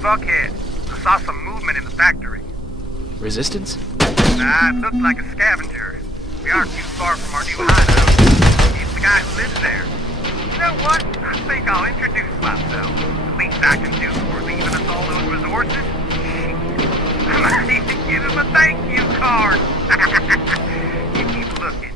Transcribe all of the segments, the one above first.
Buckhead. I saw some movement in the factory. Resistance? It looked like a scavenger. We aren't too far from our new hideout. He's the guy who lives there. You know what? I think I'll introduce myself. The least I can do for leaving us all those resources. I might even give him a thank you card. You keep looking.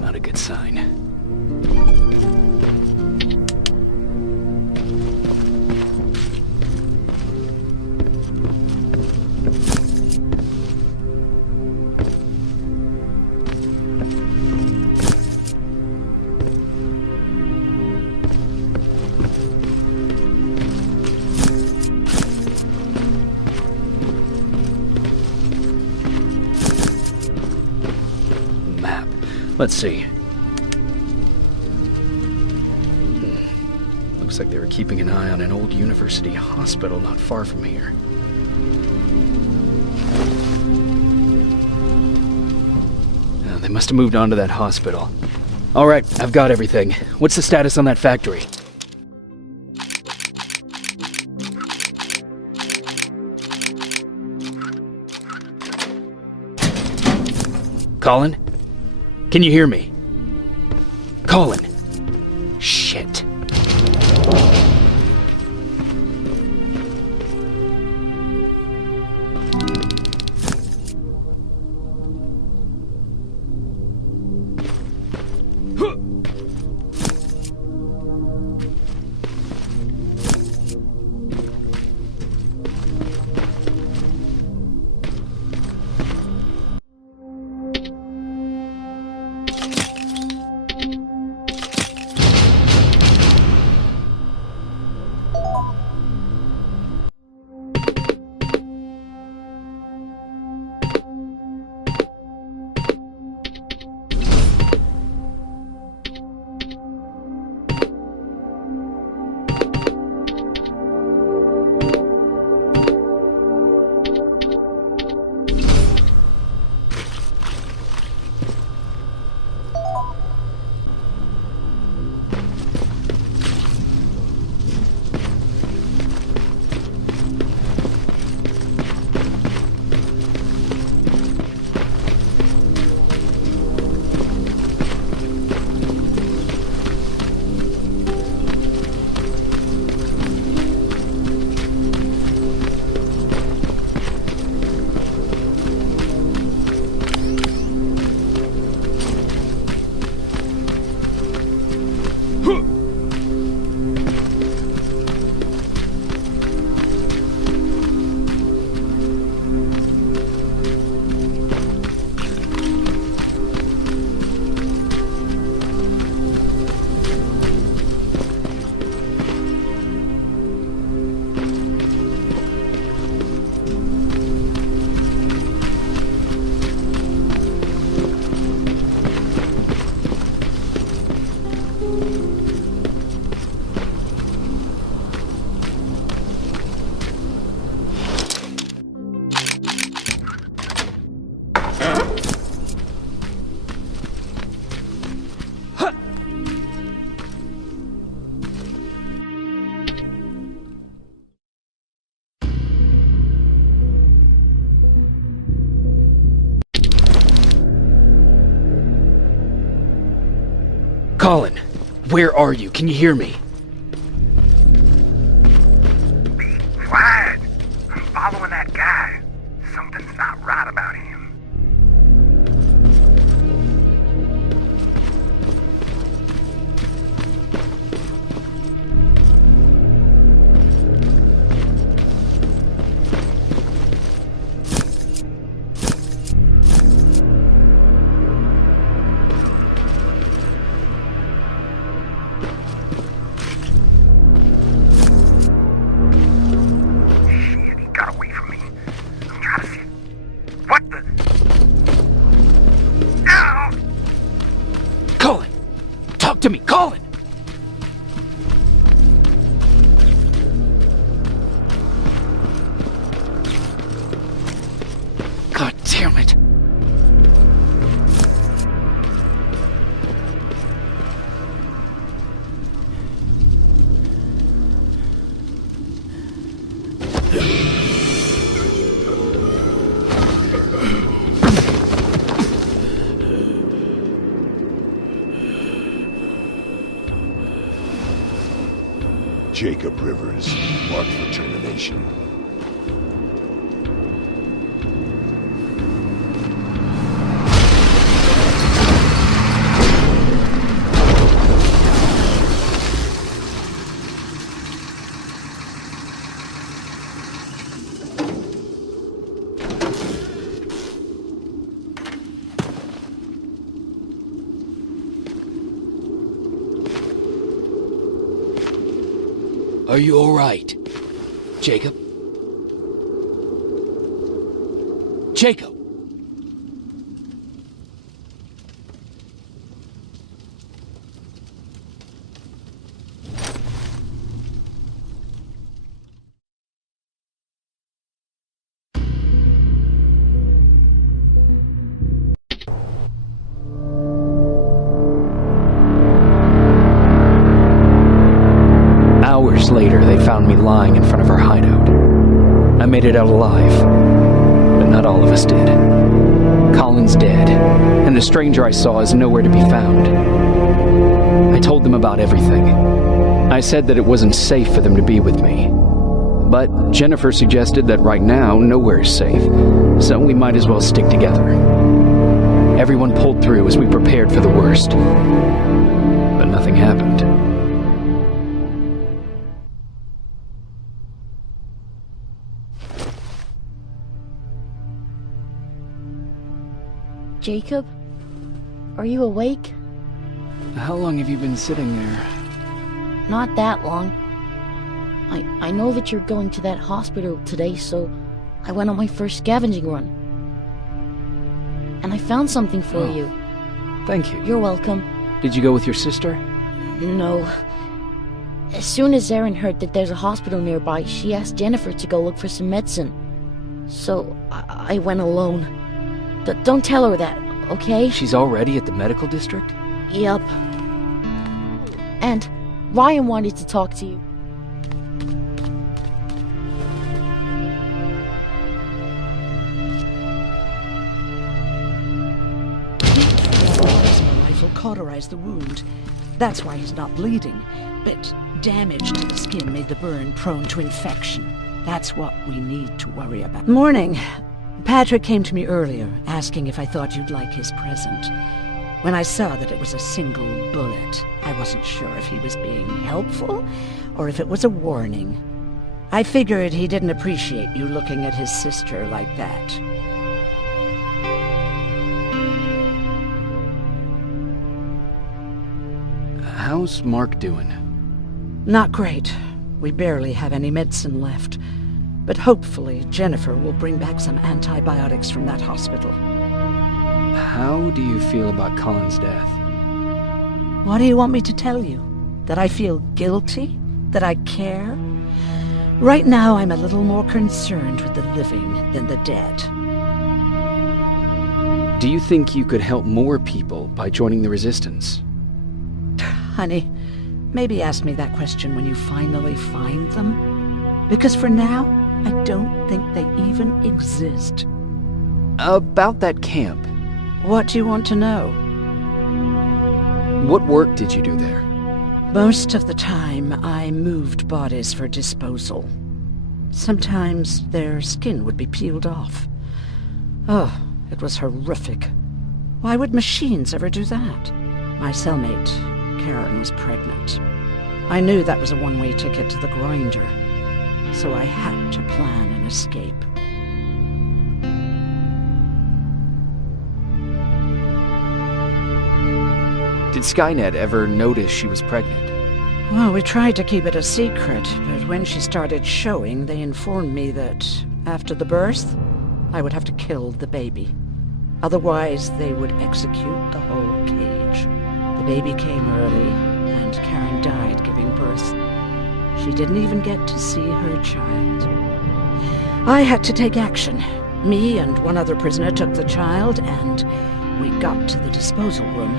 Not a good sign. Let's see. Looks like they were keeping an eye on an old university hospital not far from here. They must have moved on to that hospital. All right, I've got everything. What's the status on that factory? Colin? Can you hear me? Colin! Shit. Colin, where are you? Can you hear me? Be quiet. I'm following that guy. Something's not right about him. Jacob Rivers, marked for termination. Are you all right, Jacob? Jacob! Hours later, they found me lying in front of our hideout. I made it out alive, but not all of us did. Colin's dead, and the stranger I saw is nowhere to be found. I told them about everything. I said that it wasn't safe for them to be with me. But Jennifer suggested that right now, nowhere is safe, so we might as well stick together. Everyone pulled through as we prepared for the worst, but nothing happened. Jacob? Are you awake? How long have you been sitting there? Not that long. I know that you're going to that hospital today, so I went on my first scavenging run. And I found something for you. Thank you. You're welcome. Did you go with your sister? No. As soon as Erin heard that there's a hospital nearby, she asked Jennifer to go look for some medicine. So I went alone. Don't tell her that, okay? She's already at the medical district? Yup. And Ryan wanted to talk to you. Rifle cauterized the wound. That's why he's not bleeding. But damage to the skin made the burn prone to infection. That's what we need to worry about. Morning. Patrick came to me earlier, asking if I thought you'd like his present. When I saw that it was a single bullet, I wasn't sure if he was being helpful or if it was a warning. I figured he didn't appreciate you looking at his sister like that. How's Mark doing? Not great. We barely have any medicine left. But hopefully Jennifer will bring back some antibiotics from that hospital. How do you feel about Colin's death? What do you want me to tell you? That I feel guilty? That I care? Right now I'm a little more concerned with the living than the dead. Do you think you could help more people by joining the Resistance? Honey, maybe ask me that question when you finally find them. Because for now, I don't think they even exist. About that camp. What do you want to know? What work did you do there? Most of the time, I moved bodies for disposal. Sometimes their skin would be peeled off. Oh, it was horrific. Why would machines ever do that? My cellmate, Karen, was pregnant. I knew that was a one-way ticket to the grinder. So I had to plan an escape. Did Skynet ever notice she was pregnant? Well, we tried to keep it a secret, but when she started showing, they informed me that after the birth, I would have to kill the baby. Otherwise, they would execute the whole cage. The baby came early, and Karen died giving birth. She didn't even get to see her child. I had to take action. Me and one other prisoner took the child, and we got to the disposal room,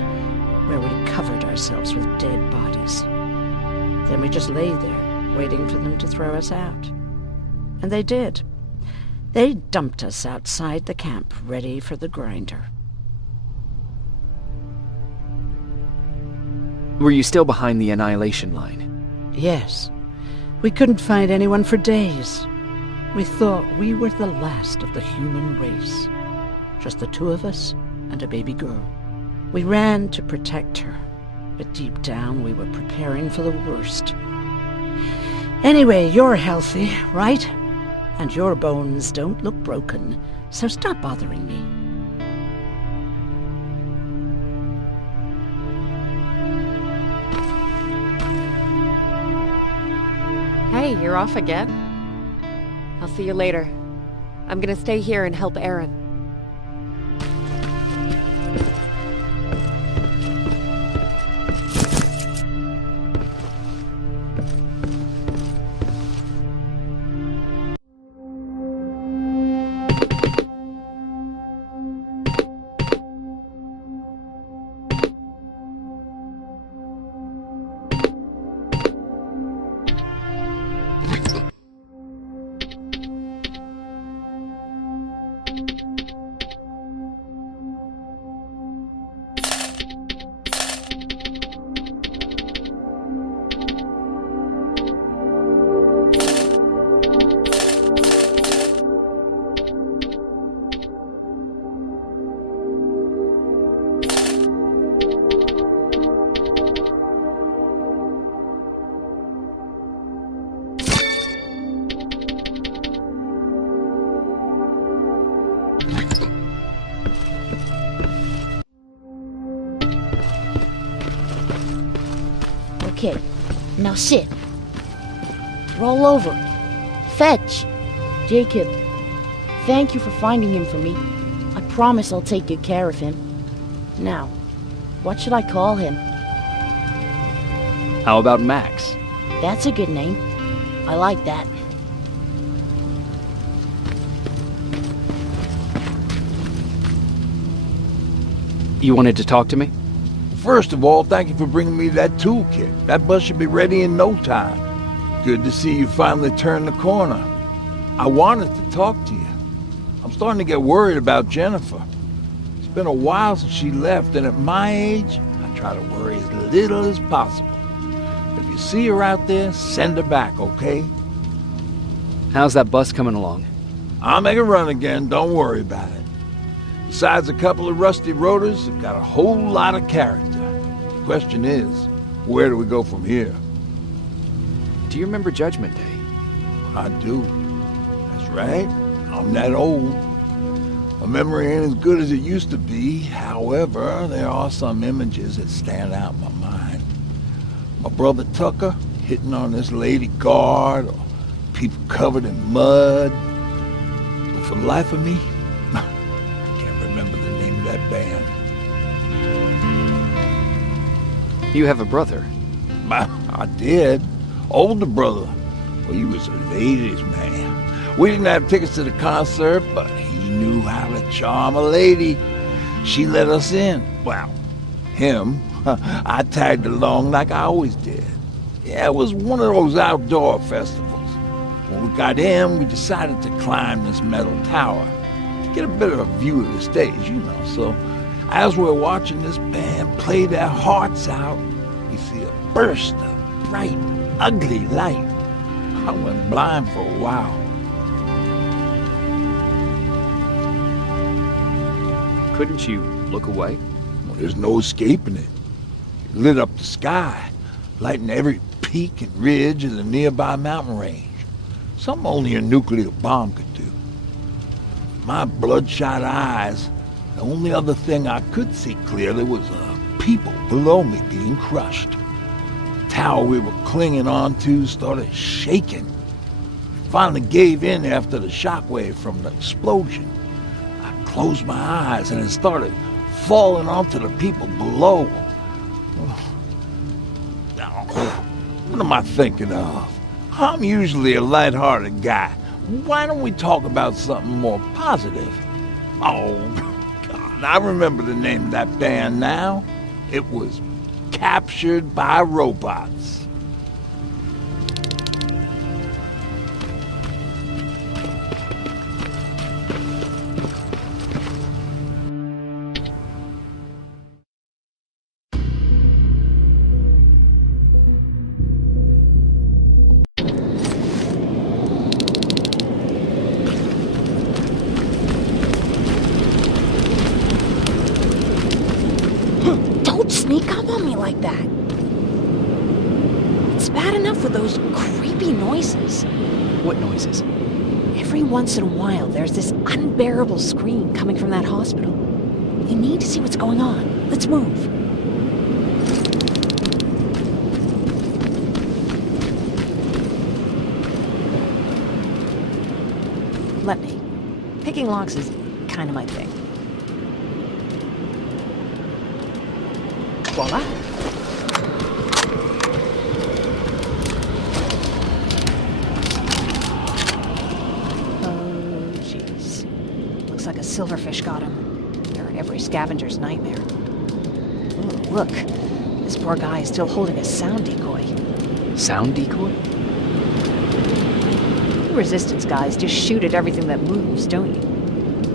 where we covered ourselves with dead bodies. Then we just lay there, waiting for them to throw us out. And they did. They dumped us outside the camp, ready for the grinder. Were you still behind the annihilation line? Yes. We couldn't find anyone for days. We thought we were the last of the human race. Just the two of us and a baby girl. We ran to protect her, but deep down we were preparing for the worst. Anyway, you're healthy, right? And your bones don't look broken, so stop bothering me. Hey, you're off again? I'll see you later. I'm gonna stay here and help Aaron. Okay, now sit. Roll over. Fetch. Jacob, thank you for finding him for me. I promise I'll take good care of him. Now, what should I call him? How about Max? That's a good name. I like that. You wanted to talk to me? First of all, thank you for bringing me that toolkit. That bus should be ready in no time. Good to see you finally turned the corner. I wanted to talk to you. I'm starting to get worried about Jennifer. It's been a while since she left, and at my age, I try to worry as little as possible. If you see her out there, send her back, okay? How's that bus coming along? I'll make a run again, don't worry about it. Besides a couple of rusty rotors, it's got a whole lot of character. The question is, where do we go from here? Do you remember Judgment Day? I do. That's right. I'm that old. My memory ain't as good as it used to be. However, there are some images that stand out in my mind. My brother Tucker hitting on this lady guard, or people covered in mud. But for the life of me, I can't remember the name of that band. You have a brother. I did. Older brother. Well, he was a ladies' man. We didn't have tickets to the concert, but he knew how to charm a lady. She let us in. Well, him. I tagged along like I always did. Yeah, it was one of those outdoor festivals. When we got in, we decided to climb this metal tower to get a bit of a view of the stage, you know. So, as we're watching this band play their hearts out, we see a burst of bright, ugly light. I went blind for a while. Couldn't you look away? Well, there's no escaping it. It lit up the sky, lighting every peak and ridge of the nearby mountain range. Something only a nuclear bomb could do. My bloodshot eyes, the only other thing I could see clearly was people below me being crushed. The tower we were clinging onto started shaking. It finally gave in after the shockwave from the explosion. I closed my eyes and it started falling onto the people below. What am I thinking of? I'm usually a light-hearted guy. Why don't we talk about something more positive? Oh, God, I remember the name of that band now. It was Captured by Robots. like that. It's bad enough with those creepy noises. What noises? Every once in a while, there's this unbearable scream coming from that hospital. You need to see what's going on. Let's move. Let me. Picking locks is kind of my thing. Voila. Oh, jeez. Looks like a silverfish got him. They're every scavenger's nightmare. Ooh, look. This poor guy is still holding a sound decoy. Sound decoy? You resistance guys just shoot at everything that moves, don't you?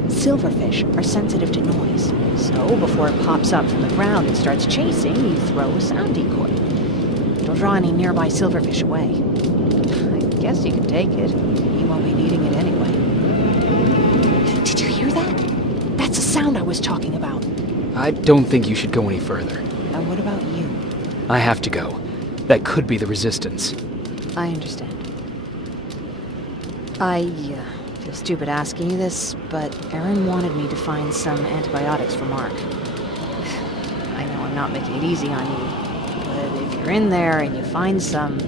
Silverfish are sensitive to noise, so before it pops up from the ground and starts chasing, you throw a sound decoy. It'll draw any nearby silverfish away. I guess you can take it. You won't be needing it anyway. Did you hear that? That's the sound I was talking about. I don't think you should go any further. And what about you? I have to go. That could be the resistance. I understand. I feel stupid asking you this, but Erin wanted me to find some antibiotics for Mark. I know I'm not making it easy on you, but if you're in there and you find some,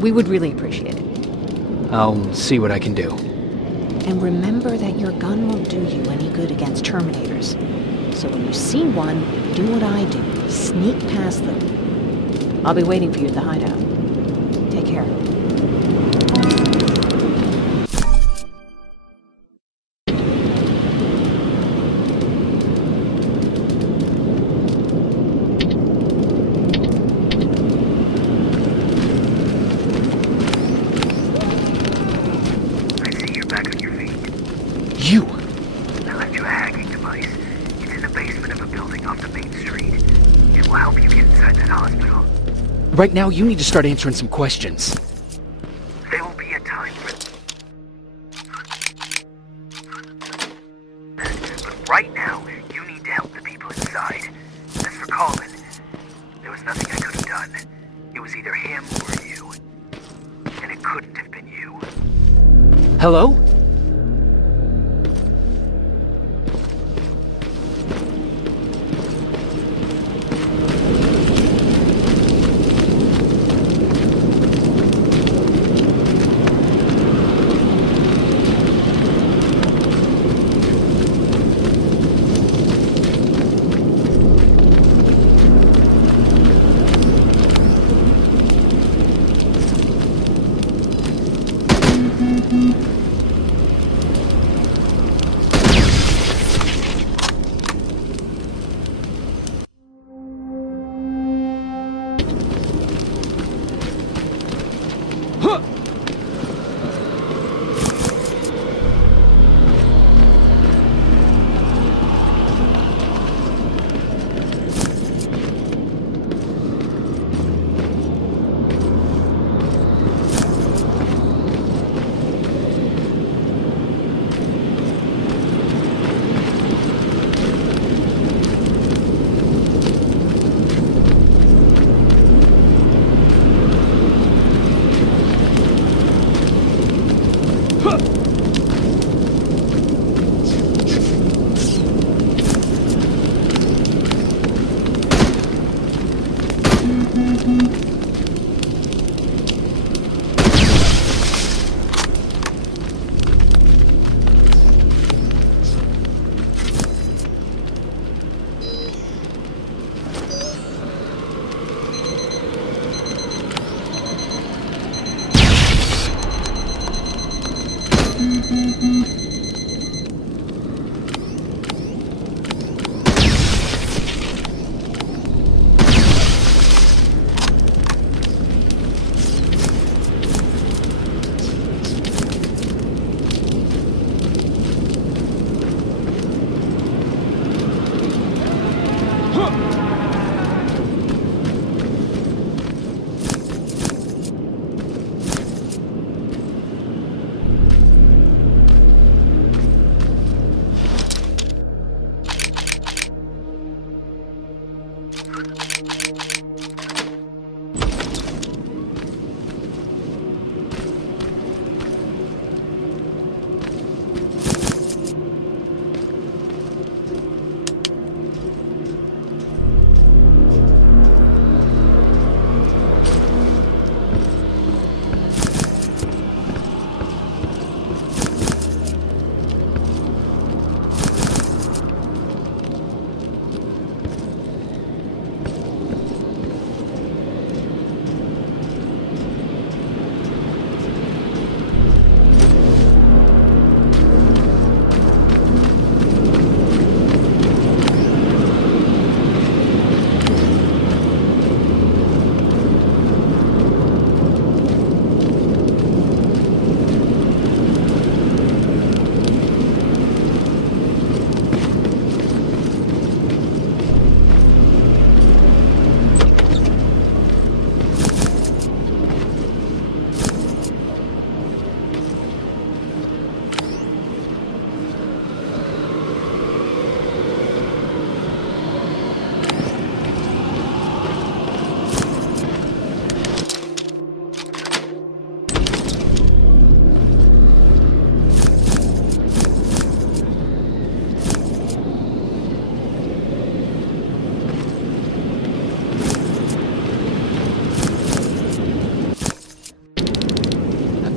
we would really appreciate it. I'll see what I can do. And remember that your gun won't do you any good against Terminators. So when you see one, do what I do. Sneak past them. I'll be waiting for you at the hideout. Take care. You! I left you a hacking device. It's in the basement of a building off the main street. It will help you get inside that hospital. Right now, you need to start answering some questions. There will be a time for... But right now, you need to help the people inside. As for Colin, there was nothing I could have done. It was either him or you. And it couldn't have been you. Hello?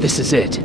This is it.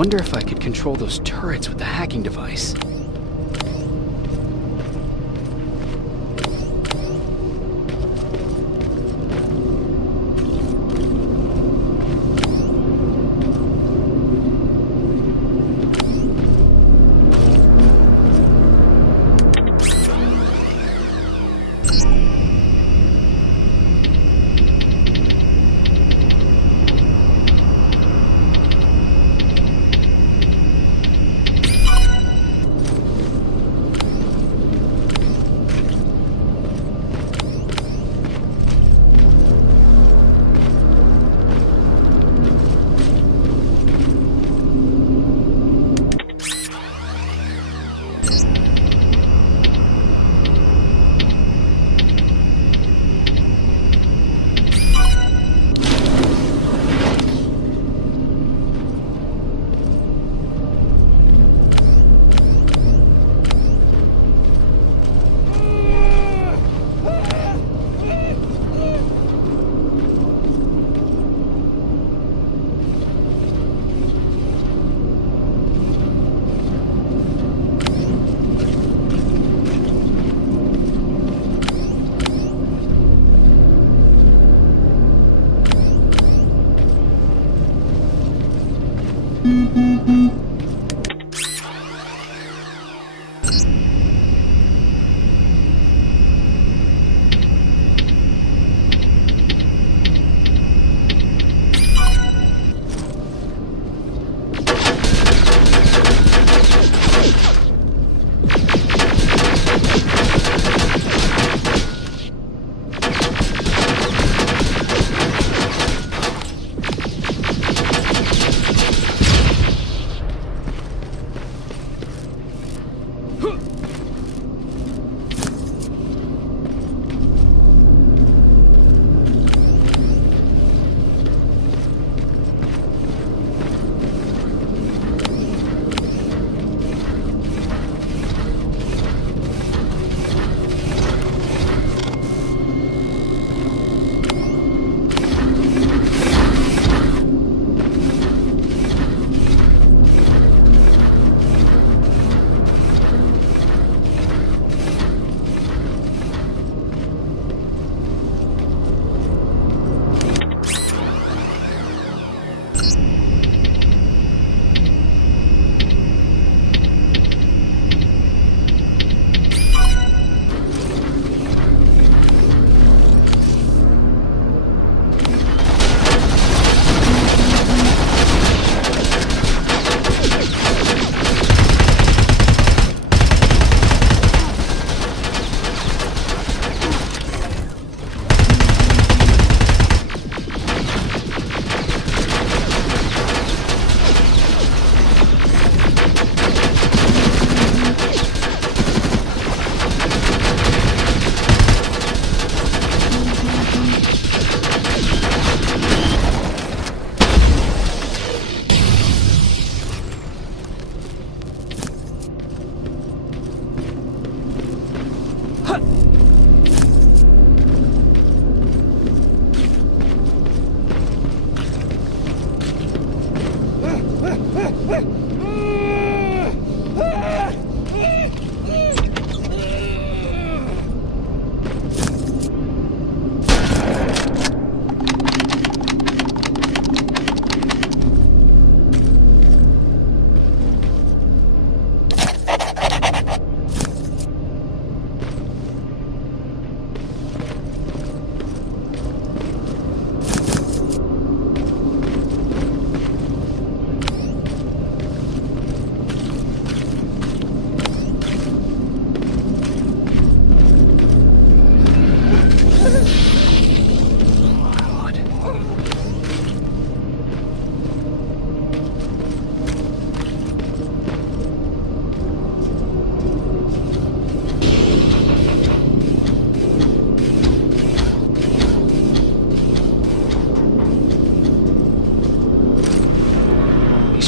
Wonder if I could control those turrets with the hacking device.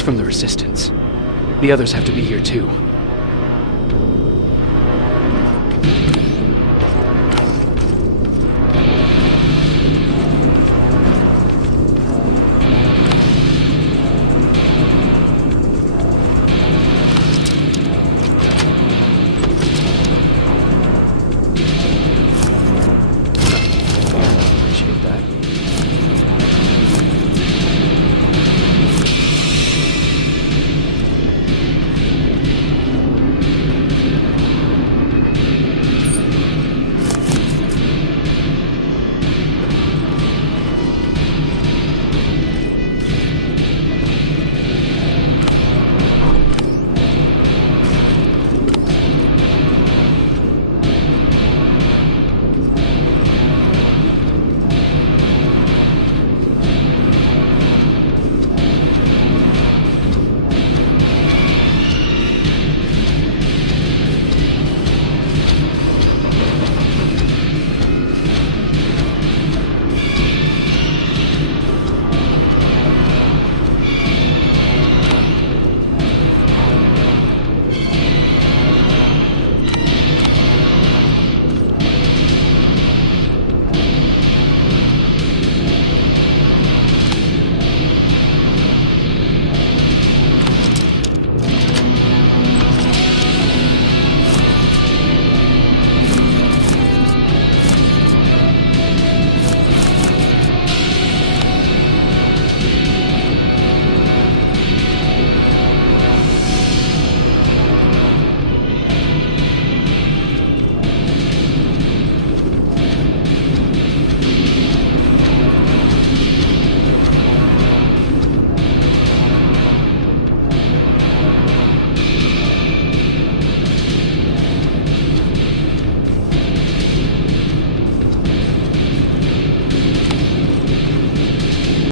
from the Resistance. The others have to be here too.